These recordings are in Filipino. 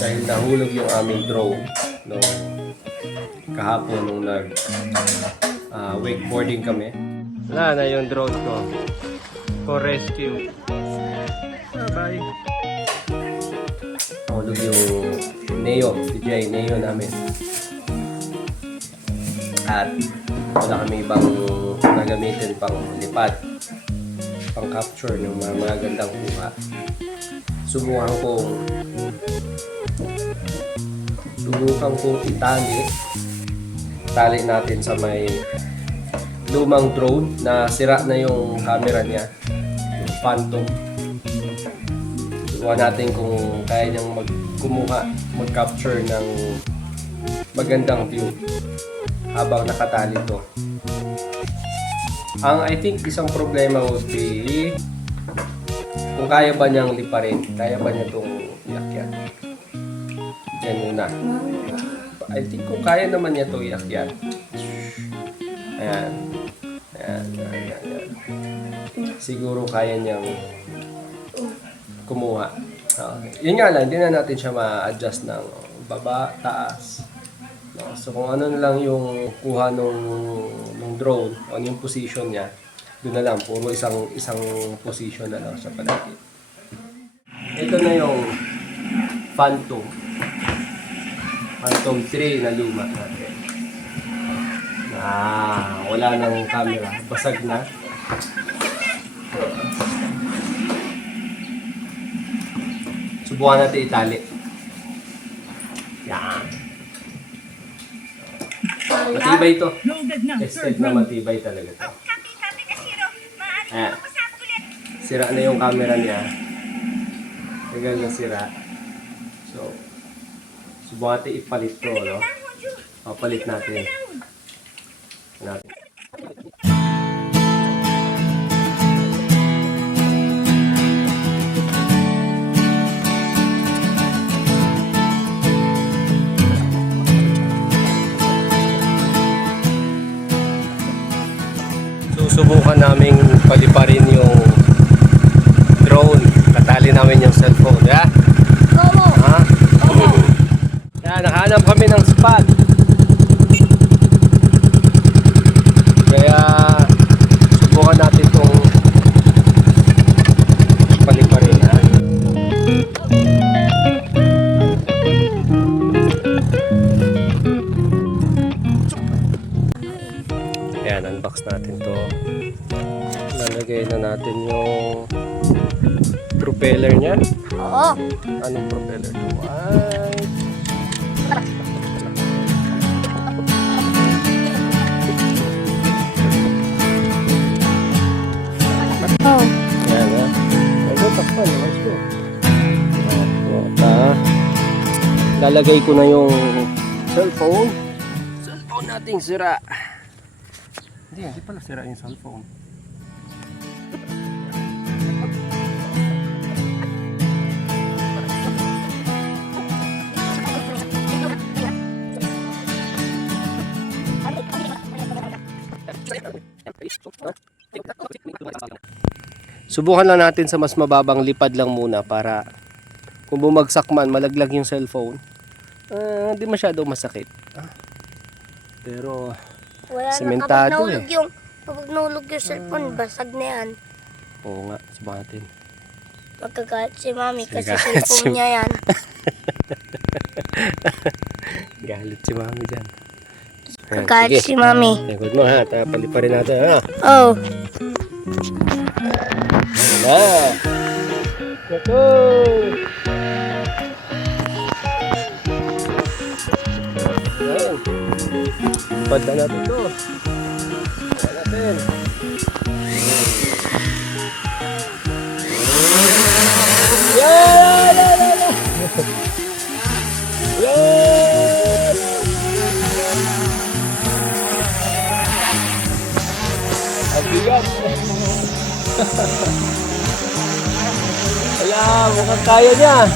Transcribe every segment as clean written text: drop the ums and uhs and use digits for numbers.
Dahil nahulog yung aming drone no, kahapon nung wakeboarding kami. Wala na yung drone ko for rescue. Bye-bye. Nahulog yung Neo, DJI Neo namin. At wala kami ibang nagamitin pang lipad, pang capture ng mga magandang kuha. Subukan kong itali natin sa may lumang drone na sira na yung camera niya, yung Phantom. Subukan natin kung kaya niyang mag-capture ng magandang view habang nakatali to. I think isang problema would be kung kaya ba niyang liparin, kaya ba niya itong iakyat. Yan muna. I think kung kaya naman niya itong iakyat. Ayan. Siguro kaya niyang kumuha. Yun nga lang, hindi na natin siya ma-adjust ng baba, taas. No? So kung ano na lang yung kuha nung drone, o yung position niya, doon na lang, puro isang position na lang siya palagi. Ito na yung Phantom 3 na luma natin. Wala nang camera, basag na. Subukan natin itali. Yan. Matibay ito. Tested na matibay talaga ito. Ayan. Sira na yung camera niya. Tagal na sira. So, subukan natin ipalit ito, no? Papalit natin. Susubukan naming paliparin yung drone. Katali namin yung cellphone. Yeah? Ha? Yan, nakahanap kami ng spot. Kaya subukan natin itong paliparin. Ha? Ayan, unbox natin to. Lalagay na natin yung propeller niya. Oo. Anong propeller to? Oh. Ayan ha. Ako, takpan. Let's go. Lalagay ko na yung cellphone. Cellphone nating sira. Hindi pala sira yung cellphone. Subukan lang natin sa mas mababang lipad lang muna para kung bumagsak man, malaglag yung cellphone. Hindi masyado masakit. Pero Wala sementado na kapag nahulog yung cellphone, basag na yan. Oo nga, subukan natin. Magkagalit si mami kasi Magkagalit cellphone niya yan. Galit si mami dyan. Magkagalit si mami. Likod mo ha, paliparin natin ha. Oh. Na! Ito! Ayan. Lipad na natin ito. Lipad natin. Yan! Yan! Ang bigat! Wala, mukhang kaya niya.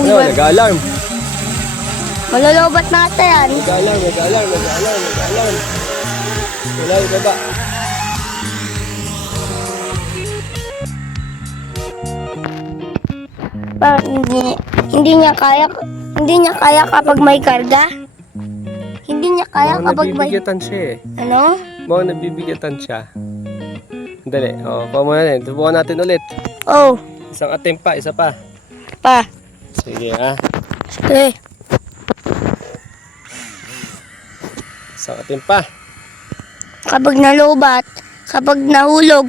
Ano, nag-alarm. Malalobat natin yan. Nag-alarm. Wala, ibaba. Hindi niya kaya kapag may karga. Hindi niya kaya Baka kapag may... nabibigatan siya eh. Ano? Baka nabibigatan siya. Dali, kuha mo na rin. Subukan natin ulit. Oh, Isang attempt pa, isa pa. pa. Sige ah. Sige. Isang attempt pa. Kapag nalubat, kapag nahulog,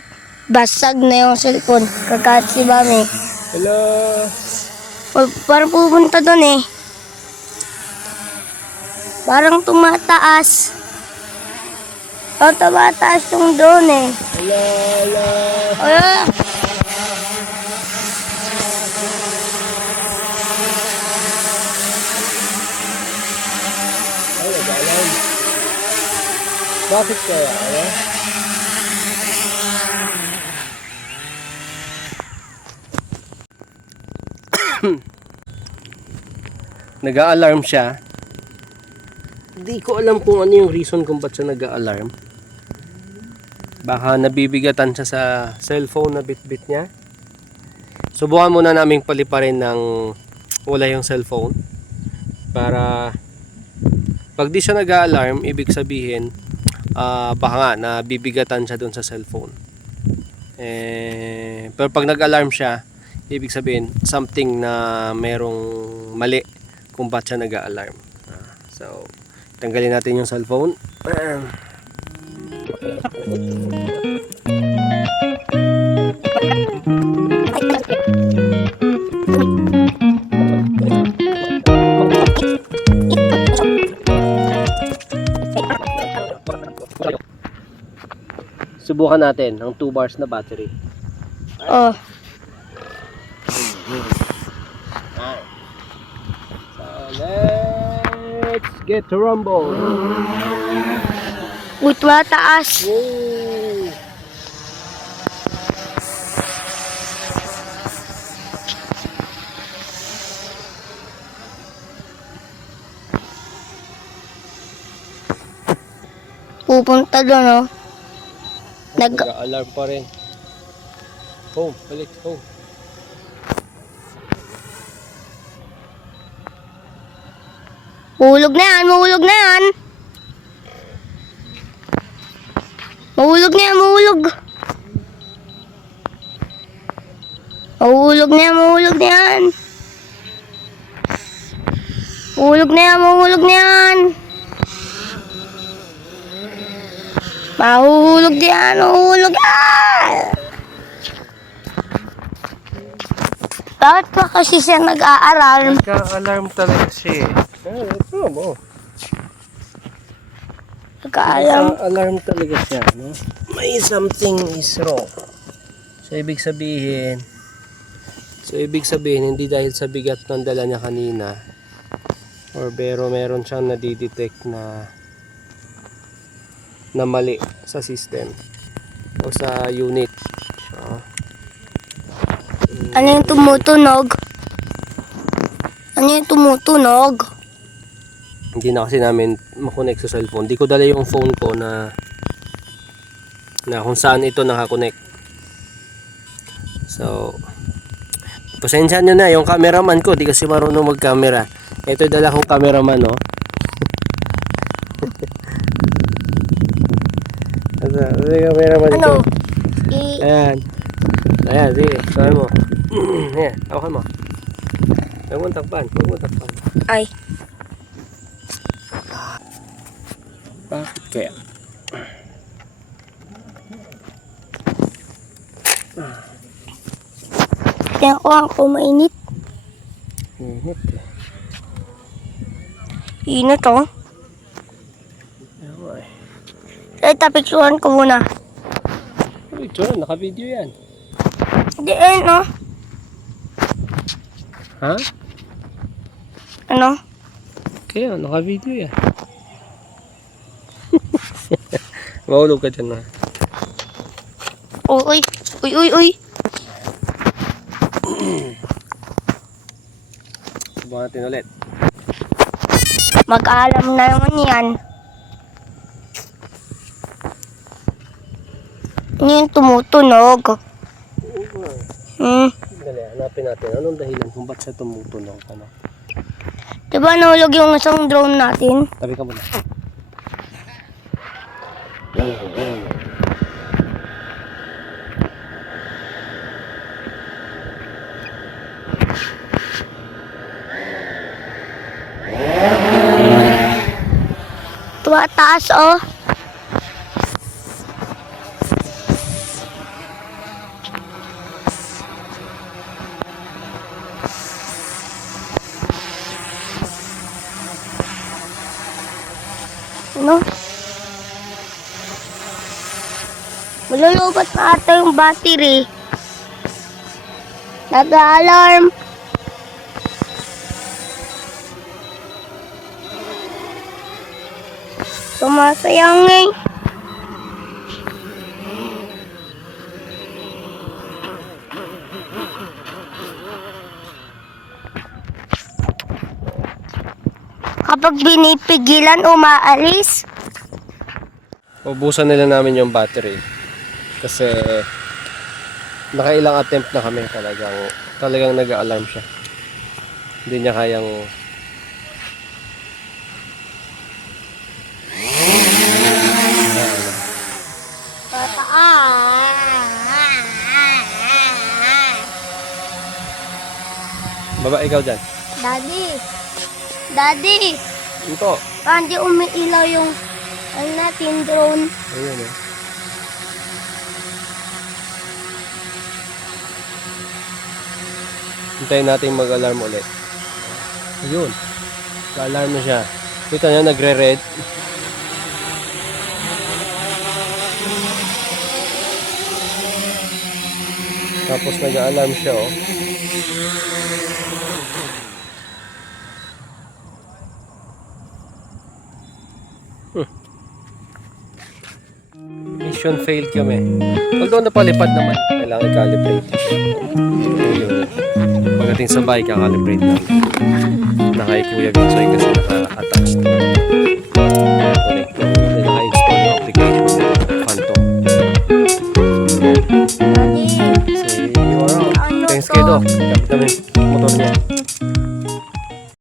basag na yung cellphone. Kakaat si Mami. Hello. Parang pupunta doon eh. Parang tumataas. Parang tumataas yung doon eh. Hello, hello. Ay! Ay, nag-alarm. Bakit kaya? Ano? Nag-a-alarm siya. Hindi ko alam kung ano yung reason kung ba't siya nag-a-alarm. Baka nabibigatan siya sa cellphone na bit-bit niya. Subukan muna naming paliparin ng wala yung cellphone. Para pag di siya nag-a-alarm, ibig sabihin baka nga nabibigatan siya dun sa cellphone. Pero pag nag-alarm siya, ibig sabihin something na merong mali kung ba't siya nag-a-alarm. So, tanggalin natin yung cellphone. Subukan natin ang 2 bars na battery. Oh. So, let's get to rumble. Uy, tumataas. Whoa. Pupunta doon oh. Nag-alarm pa rin. Home, balik, home. Mahulog na yan, mahulog na yan. Mahulog na yan, mahulog. Mahulog na yan, mahulog na yan. Mahulog na yan, mahulog na yan. Mahuhulog na yan, mahuhulog yan. Bakit pa kasi siya nag-aalarm? Nagka-alarm talaga siya eh. Ito mo. Nag-aalarm. Nagka-alarm talaga siya, no? May something is wrong. So, ibig sabihin, hindi dahil sa bigat ng dala niya kanina, or pero meron siyang nadidetect na mali sa system o sa unit. So, Ano yung tumutunog? Ano yung tumutunog? hindi na kasi namin makonect sa cellphone. Di ko dala yung phone ko na kung saan ito nakakonect. So, pasensya nyo na yung cameraman ko. Di kasi marunong mag-camera. Ito yung dala kong cameraman, no? Ito yung cameraman ko. Ano? Ayan. Ayan, sige. Saan mo? Ayan, hawakan mo. Huwag mong takpan. Huwag mong takpan. Ay. Bakit kaya? Kaya ko ako mainit. Init eh. Init oh. Ewan eh. Ay, tapiksuhan ko muna. Uy, John, naka-video yan. Hindi eh, no? Ha? Ano? Kaya, naka-video yan. Mahulog ka dyan na. Uy, uy, uy, uy. Subukan natin ulit. Mag-alam na naman yan. Ano yung tumutunog? Oo nga. Hmm. Dali, Hanapin natin. Anong dahilan kung ba't siya tumutunog? Ano? Diba nahulog yung isang drone natin? Tabi ka muna. Taas oh. Ano? Malulubat na ata yung battery. Nag-alarm. Sumasayang eh. Kapag binipigilan, umaalis. Ubusan nila namin yung battery. Kasi nakailang attempt na kami talagang nag-alarm siya. Hindi niya kayang baba ikaw dyan. Daddy. Daddy. Ito. Hindi umiilaw yung ano natin drone. Ayun eh. Hintayin natin mag-alarm ulit. Ayun. Ka-alarm na siya. Kita niya nagre-red. Tapos nag-alarm siya oh. Mission failed kami. Although napalipad naman, kailangan i-calibrate. Pagdating sa bahay, kakalibrate na. Nakay Kuya Gansoy kasi naka-attach na. Connect na. Naka-install yung application na Phantom. Daddy. Say, you are out. Thanks kay Doc. Kapit namin motor niya.